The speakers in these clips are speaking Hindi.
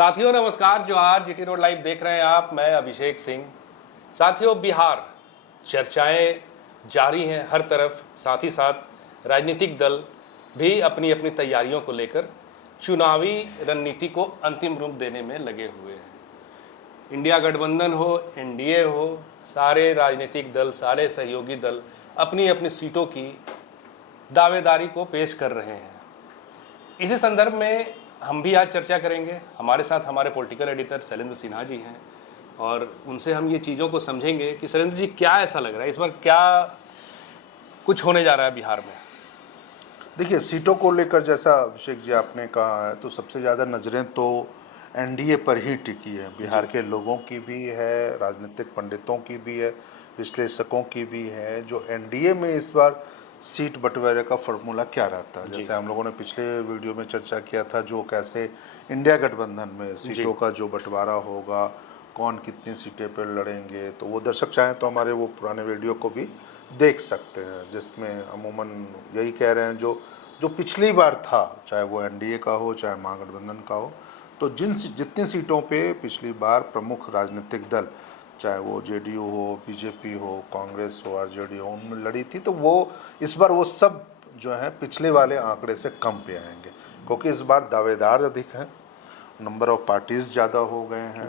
साथियों नमस्कार, जोहार। जीटी रोड लाइव देख रहे हैं आप, मैं अभिषेक सिंह। साथियों, बिहार चर्चाएं जारी हैं हर तरफ। साथ ही साथ राजनीतिक दल भी अपनी अपनी तैयारियों को लेकर चुनावी रणनीति को अंतिम रूप देने में लगे हुए हैं। इंडिया गठबंधन हो, एनडीए हो, सारे राजनीतिक दल, सारे सहयोगी दल अपनी अपनी सीटों की दावेदारी को पेश कर रहे हैं। इसी संदर्भ में हम भी आज चर्चा करेंगे। हमारे साथ हमारे पॉलिटिकल एडिटर शैलेंद्र सिन्हा जी हैं और उनसे हम ये चीज़ों को समझेंगे कि शैलेंद्र जी, क्या ऐसा लग रहा है इस बार, क्या कुछ होने जा रहा है बिहार में? देखिए, सीटों को लेकर जैसा अभिषेक जी आपने कहा है, तो सबसे ज़्यादा नज़रें तो एनडीए पर ही टिकी है। बिहार के लोगों की भी है, राजनीतिक पंडितों की भी है, विश्लेषकों की भी है। जो एनडीए में इस बार सीट बंटवारे का फॉर्मूला क्या रहता है, जैसे हम लोगों ने पिछले वीडियो में चर्चा किया था, जो कैसे इंडिया गठबंधन में सीटों का जो बंटवारा होगा, कौन कितनी सीटें पर लड़ेंगे, तो वो दर्शक चाहें तो हमारे वो पुराने वीडियो को भी देख सकते हैं, जिसमें अमूमन यही कह रहे हैं जो जो पिछली बार था, चाहे वो एनडीए का हो चाहे महागठबंधन का हो, तो जितनी सीटों पे पिछली बार प्रमुख राजनीतिक दल, चाहे वो जेडीयू हो, बीजेपी हो, कांग्रेस हो, आरजेडी हो, उनमें लड़ी थी, तो वो इस बार वो सब जो है पिछले वाले आंकड़े से कम पे आएंगे, क्योंकि इस बार दावेदार अधिक हैं, नंबर ऑफ पार्टीज ज़्यादा हो गए हैं,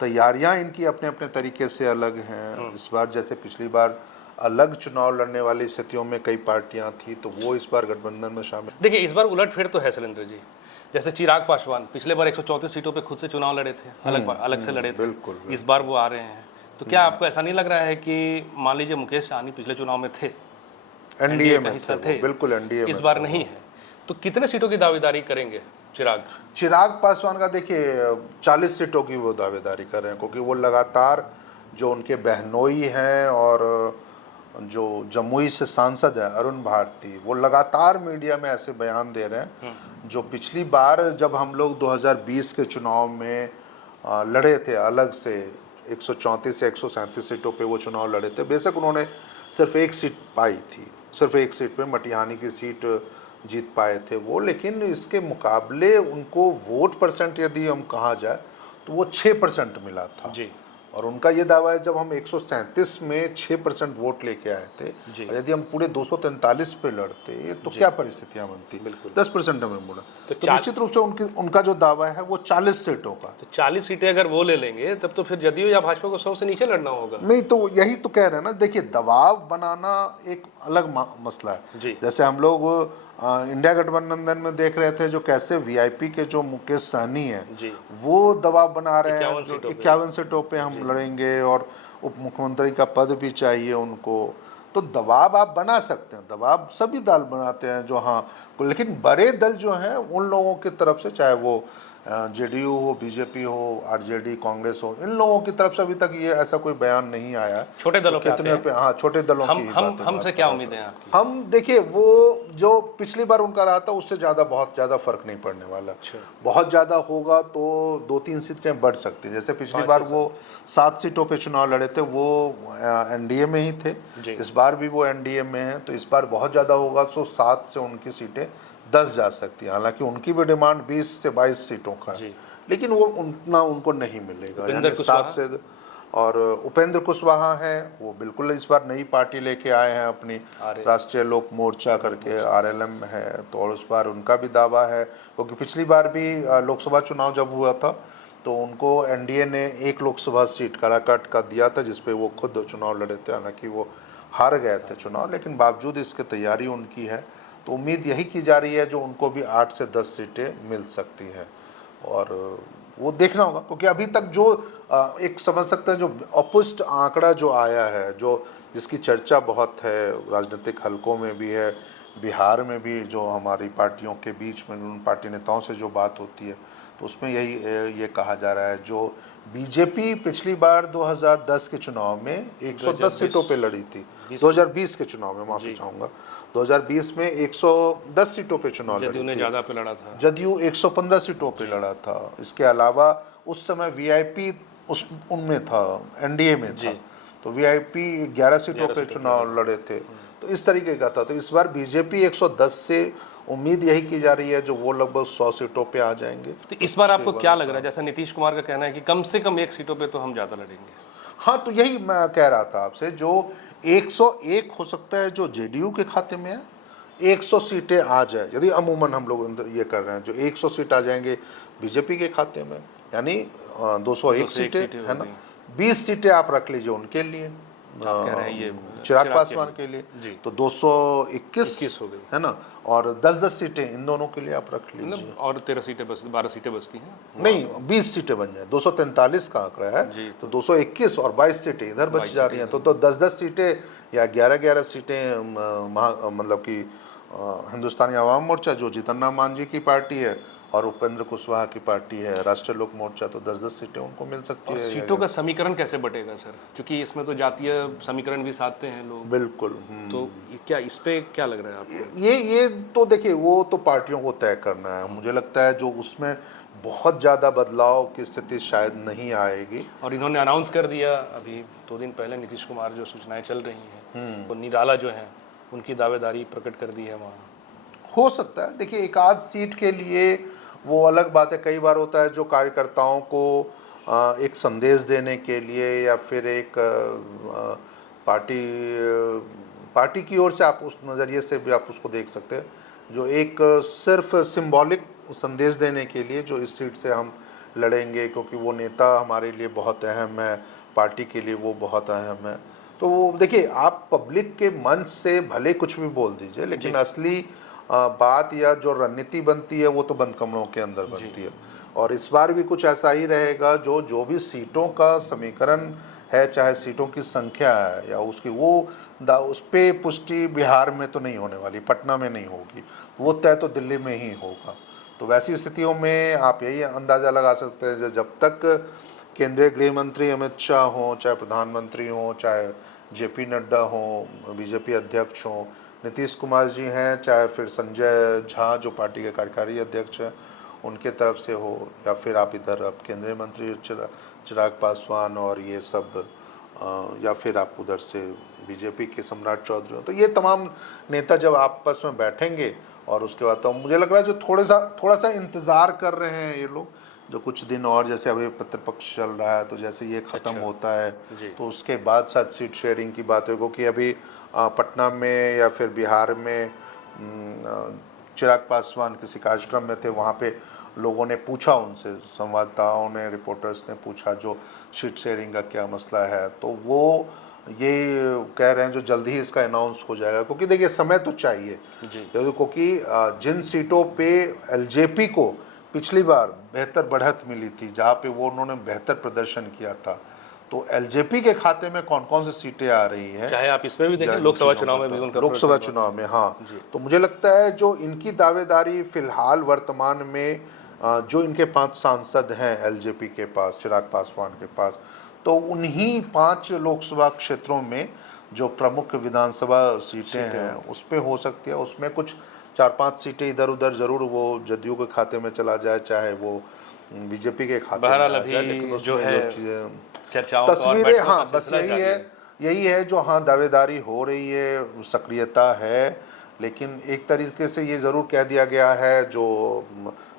तैयारियां इनकी अपने अपने तरीके से अलग हैं। इस बार जैसे पिछली बार अलग चुनाव लड़ने वाली स्थितियों में कई पार्टियां थी, तो वो इस बार गठबंधन में शामिल। देखिए, इस बार उलटफेर तो है शैलेंद्र जी। जैसे चिराग पासवान पिछले बार 134 सीटों पे खुद से चुनाव लड़े थे, अलग से लड़े थे। बिल्कुल। इस बार वो आ रहे हैं, तो क्या आपको ऐसा नहीं लग रहा है कि मान लीजिए मुकेश सहनी पिछले चुनाव में थे, एनडीए में थे, बिल्कुल एनडीए में, इस बार नहीं है, तो कितने सीटों की दावेदारी करेंगे चिराग पासवान का? देखिए, 40 सीटों की वो दावेदारी कर रहे हैं, क्योंकि वो लगातार जो उनके बहनोई हैं और जो जमुई से सांसद है अरुण भारती, वो लगातार मीडिया में ऐसे बयान दे रहे हैं जो पिछली बार जब हम लोग 2020 के चुनाव में लड़े थे, अलग से 134 से 137 सीटों पे वो चुनाव लड़े थे। बेशक उन्होंने सिर्फ एक सीट पाई थी, सिर्फ एक सीट पे मटिहानी की सीट जीत पाए थे वो, लेकिन इसके मुकाबले उनको वोट परसेंट यदि हम कहा जाए तो वो 6% मिला था जी। और उनका ये दावा है, जब हम 137 में 6% वोट लेके आए थे, और यदि हम पूरे 243 पे लड़ते तो क्या परिस्थितियां बनती, 10% हमें मुड़ा। तो निश्चित रूप से उनका जो दावा है वो 40 सीटों का। तो 40 सीटें अगर वो ले लेंगे तब तो फिर जदयू या भाजपा को 100 से नीचे लड़ना होगा। नहीं, तो यही तो कह रहे हैं ना। देखिए, दबाव बनाना एक अलग मसला है। जैसे हम लोग इंडिया गठबंधन में देख रहे थे, जो कैसे वीआईपी के जो मुकेश सहनी है वो दबाव बना रहे हैं, जो 51 सीटों पे हम लड़ेंगे और उप मुख्यमंत्री का पद भी चाहिए उनको। तो दबाव आप बना सकते हैं, दबाव सभी दल बनाते हैं जो, हाँ, लेकिन बड़े दल जो हैं उन लोगों की तरफ से, चाहे वो जेडीयू हो, बीजेपी हो, आरजेडी, कांग्रेस हो, इन लोगों की तरफ से अभी तक ये ऐसा कोई बयान नहीं आया। छोटे दलों पे हाँ, छोटे दलों की हमसे क्या उम्मीद है आपकी? हम देखिए, वो जो पिछली बार उनका रहा था उससे बहुत ज़्यादा फर्क नहीं पड़ने वाला। बहुत ज़्यादा होगा तो 2-3 सीटें बढ़ सकती है। जैसे पिछली बार वो 7 सीटों पे चुनाव लड़े थे, वो एनडीए में ही थे, इस बार भी वो एनडीए में हैं, तो इस बार बहुत ज़्यादा होगा तो 7 से उनकी सीटें 10 जा सकती है। हालांकि उनकी भी डिमांड 20 से 22 सीटों का है, लेकिन वो उतना उनको नहीं मिलेगा, यानी 7 से। और उपेंद्र कुशवाहा हैं, वो बिल्कुल इस बार नई पार्टी लेके आए हैं अपनी, राष्ट्रीय लोक मोर्चा करके, आरएलएम है, तो और उस बार उनका भी दावा है, क्योंकि पिछली बार भी लोकसभा चुनाव जब हुआ था तो उनको एनडीए ने एक लोकसभा सीट काराकाट का दिया था, जिसपे वो खुद चुनाव लड़े थे। हालांकि वो हार गए थे चुनाव, लेकिन बावजूद इसके तैयारी उनकी है, तो उम्मीद यही की जा रही है जो उनको भी 8 से 10 सीटें मिल सकती हैं। और वो देखना होगा, क्योंकि अभी तक जो एक समझ सकते हैं, जो अपुष्ट आंकड़ा जो आया है, जो जिसकी चर्चा बहुत है, राजनीतिक हलकों में भी है, बिहार में भी, जो हमारी पार्टियों के बीच में उन पार्टी नेताओं से जो बात होती है, तो उसमें यही ये कहा जा रहा है, जो बीजेपी पिछली बार 2010 के चुनाव में 110 सीटों पे लड़ी थी, 2020 के चुनाव में, माफी चाहूँगा, 2020 में 110 सीटों पे चुनाव लड़ी थी, ज़्यादा पे लड़ा था, जदयू 115 सीटों पे लड़ा था। इसके अलावा उस समय वीआईपी उनमें था, एनडीए में था, तो वीआईपी 11 सीटों पे चुनाव लड़े थे। तो इस तरीके का था। तो इस बार बीजेपी 110 से उम्मीद यही की जा रही है जो वो लगभग 100 सीटों पे आ जाएंगे। तो इस बार आपको क्या लग रहा है, जैसा नीतीश कुमार का कहना है कि कम से कम 1 सीटों पे तो हम ज़्यादा लड़ेंगे? हाँ, तो यही मैं कह रहा था आपसे, जो 101 हो सकता है जो जेडीयू के खाते में है, 100 सीटें आ जाए, यदि अमूमन हम लोग ये कर रहे हैं, जो 100 सीट आ जाएंगे बीजेपी के खाते में, यानी 201 सीटें, है ना। 20 सीटें आप रख लीजिए उनके लिए, आप कह रहे हैं ये चिराग पासवान के लिए, जी। तो 221 21 हो गई, है ना, और 10-10 सीटें इन दोनों के लिए आप रख लीजिए, मतलब और 13 सीटें बस 12 सीटें बचती हैं। नहीं 20 सीटें बन जाए, 243 का आंकड़ा है जी, तो 221 और 22 सीटें इधर बच जा रही हैं, तो 10-10 सीटें या 11-11 सीटें मतलब कि हिंदुस्तानी आवाम मोर्चा जो जीतन राम मांझी की पार्टी है और उपेंद्र कुशवाहा की पार्टी है राष्ट्रीय लोक मोर्चा, तो 10-10 सीटें उनको मिल सकती है। सीटों का समीकरण कैसे बटेगा सर, क्योंकि इसमें तो जातीय समीकरण भी साधते हैं लोग। बिल्कुल। तो क्या इस पे क्या लग रहा है आपको? ये तो देखिए, वो तो पार्टियों को तय करना है, मुझे लगता है जो उसमें बहुत ज़्यादा बदलाव की स्थिति शायद नहीं आएगी। और इन्होंने अनाउंस कर दिया अभी 2 दिन पहले, नीतीश कुमार, जो सूचनाएं चल रही हैं वो निराला जो हैं उनकी दावेदारी प्रकट कर दी है वहाँ। हो सकता है, देखिए एक आध सीट के लिए वो अलग बात है, कई बार होता है जो कार्यकर्ताओं को एक संदेश देने के लिए या फिर एक पार्टी की ओर से आप उस नज़रिए से भी आप उसको देख सकते हैं, जो एक सिर्फ सिंबॉलिक संदेश देने के लिए जो इस सीट से हम लड़ेंगे क्योंकि वो नेता हमारे लिए बहुत अहम है, पार्टी के लिए वो बहुत अहम है। तो वो देखिए, आप पब्लिक के मंच से भले कुछ भी बोल दीजिए, लेकिन असली बात या जो रणनीति बनती है वो तो बंद कमरों के अंदर बनती है। और इस बार भी कुछ ऐसा ही रहेगा, जो भी सीटों का समीकरण है, चाहे सीटों की संख्या है या उसकी, वो उस पर पुष्टि बिहार में तो नहीं होने वाली, पटना में नहीं होगी, वो तय तो दिल्ली में ही होगा। तो वैसी स्थितियों में आप यही अंदाज़ा लगा सकते हैं, जब तक केंद्रीय गृह मंत्री अमित शाह हों, चाहे प्रधानमंत्री हों, चाहे जेपी नड्डा हों, बीजेपी अध्यक्ष हों, नीतीश कुमार जी हैं, चाहे फिर संजय झा जो पार्टी के कार्यकारी अध्यक्ष हैं उनके तरफ से हो, या फिर आप इधर अब केंद्रीय मंत्री चिराग पासवान और ये सब, या फिर आप उधर से बीजेपी के सम्राट चौधरी हो, तो ये तमाम नेता जब आपस में बैठेंगे और उसके बाद, तो मुझे लग रहा है जो थोड़ा सा इंतज़ार कर रहे हैं ये लोग, जो कुछ दिन और, जैसे अभी पितृपक्ष चल रहा है, तो जैसे ये ख़त्म होता है तो उसके बाद शायद सीट शेयरिंग की बात होगी, क्योंकि अभी पटना में या फिर बिहार में चिराग पासवान किसी कार्यक्रम में थे, वहाँ पे लोगों ने पूछा उनसे, संवाददाताओं ने, रिपोर्टर्स ने पूछा जो सीट शेयरिंग का क्या मसला है, तो वो ये कह रहे हैं जो जल्दी ही इसका अनाउंस हो जाएगा, क्योंकि देखिए समय तो चाहिए, क्योंकि जिन सीटों पे एलजेपी को पिछली बार बेहतर बढ़त मिली थी, जहाँ पे वो उन्होंने बेहतर प्रदर्शन किया था, तो एलजेपी के खाते में कौन कौन सी सीटें आ रही हैं, चाहे आप इसमें भी देखें, लोकसभा चुनाव में भी उनका, लोकसभा चुनाव में, हाँ, तो मुझे लगता है जो इनकी दावेदारी फिलहाल वर्तमान में जो इनके 5 सांसद हैं एलजेपी के पास, चिराग पासवान के पास, तो उन्हीं 5 लोकसभा क्षेत्रों में जो प्रमुख विधानसभा सीटें हैं उस पर हो सकती है, उसमें कुछ 4-5 सीटें इधर उधर जरूर वो जदयू के खाते में चला जाए, चाहे वो बीजेपी के खाते में आ जाए, लेकिन जो है तस्वीरें, हाँ बस यही है जो, हाँ दावेदारी हो रही है, सक्रियता है, लेकिन एक तरीके से ये ज़रूर कह दिया गया है जो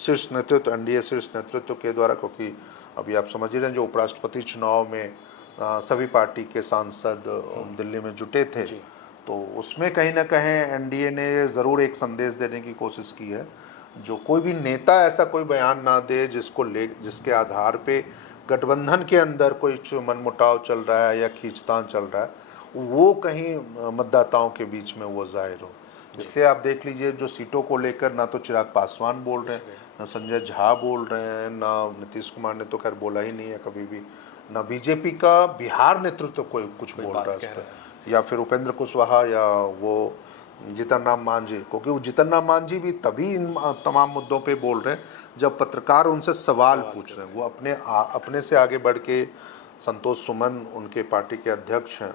शीर्ष नेतृत्व, एनडीए शीर्ष नेतृत्व के द्वारा, क्योंकि अभी आप समझ ही रहे हैं जो उपराष्ट्रपति चुनाव में सभी पार्टी के सांसद दिल्ली में जुटे थे, तो उसमें कहीं ना कहीं एनडीए ने ज़रूर एक संदेश देने की कोशिश की है, जो कोई भी नेता ऐसा कोई बयान ना दे जिसके आधार पे गठबंधन के अंदर कोई मनमुटाव चल रहा है या खींचतान चल रहा है, वो कहीं मतदाताओं के बीच में वो जाहिर हो। इसलिए आप देख लीजिए जो सीटों को लेकर ना तो चिराग पासवान बोल रहे हैं, ना संजय झा बोल रहे हैं, ना नीतीश कुमार ने तो खैर बोला ही नहीं है कभी भी, ना बीजेपी का बिहार नेतृत्व कोई कुछ बोल रहा है इस पर, या फिर उपेंद्र कुशवाहा या वो जीतन राम मांझी, क्योंकि वो जीतन राम मांझी भी तभी इन तमाम मुद्दों पे बोल रहे हैं जब पत्रकार उनसे सवाल पूछ रहे हैं। वो अपने से आगे बढ़ के, संतोष सुमन उनके पार्टी के अध्यक्ष हैं,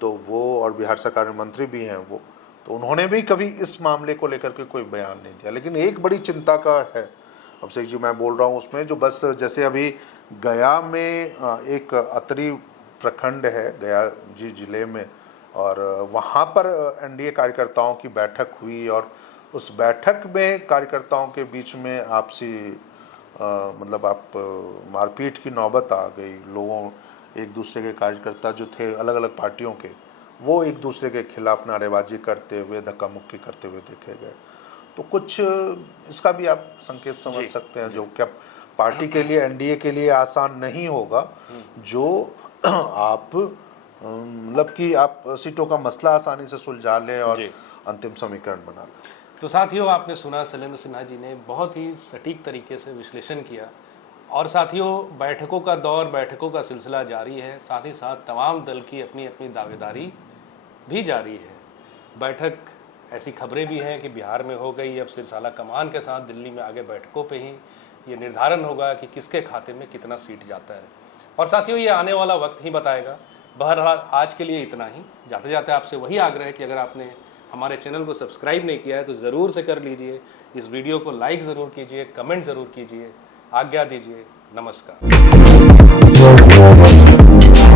तो वो, और बिहार सरकार में मंत्री भी हैं वो, तो उन्होंने भी कभी इस मामले को लेकर के कोई बयान नहीं दिया। लेकिन एक बड़ी चिंता का है, अभिषेक जी मैं बोल रहा हूँ उसमें, जो बस जैसे अभी गया में एक अतरी प्रखंड है गया जी जिले में, और वहाँ पर एनडीए कार्यकर्ताओं की बैठक हुई और उस बैठक में कार्यकर्ताओं के बीच में आपसी मतलब आप मारपीट की नौबत आ गई। लोगों, एक दूसरे के कार्यकर्ता जो थे अलग अलग पार्टियों के, वो एक दूसरे के खिलाफ नारेबाजी करते हुए, धक्का मुक्की करते हुए देखे गए। तो कुछ इसका भी आप संकेत समझ सकते हैं, जो क्या पार्टी के लिए, एनडीए के लिए आसान नहीं होगा, जो आप मतलब कि आप सीटों का मसला आसानी से सुलझा लें और अंतिम समीकरण बना लें। तो साथियों, आपने सुना शैलेंद्र सिन्हा जी ने बहुत ही सटीक तरीके से विश्लेषण किया। और साथियों, बैठकों का दौर, बैठकों का सिलसिला जारी है, साथ ही साथ तमाम दल की अपनी अपनी दावेदारी भी जारी है। बैठक, ऐसी खबरें भी हैं कि बिहार में हो गई। अब सिरसाला कमान के साथ दिल्ली में आगे बैठकों पे ही ये निर्धारण होगा कि किसके खाते में कितना सीट जाता है। और साथियों, ये आने वाला वक्त ही बताएगा। बहरहाल आज के लिए इतना ही। जाते जाते आपसे वही आग्रह है कि अगर आपने हमारे चैनल को सब्सक्राइब नहीं किया है तो ज़रूर से कर लीजिए। इस वीडियो को लाइक ज़रूर कीजिए, कमेंट ज़रूर कीजिए। आज्ञा दीजिए। नमस्कार।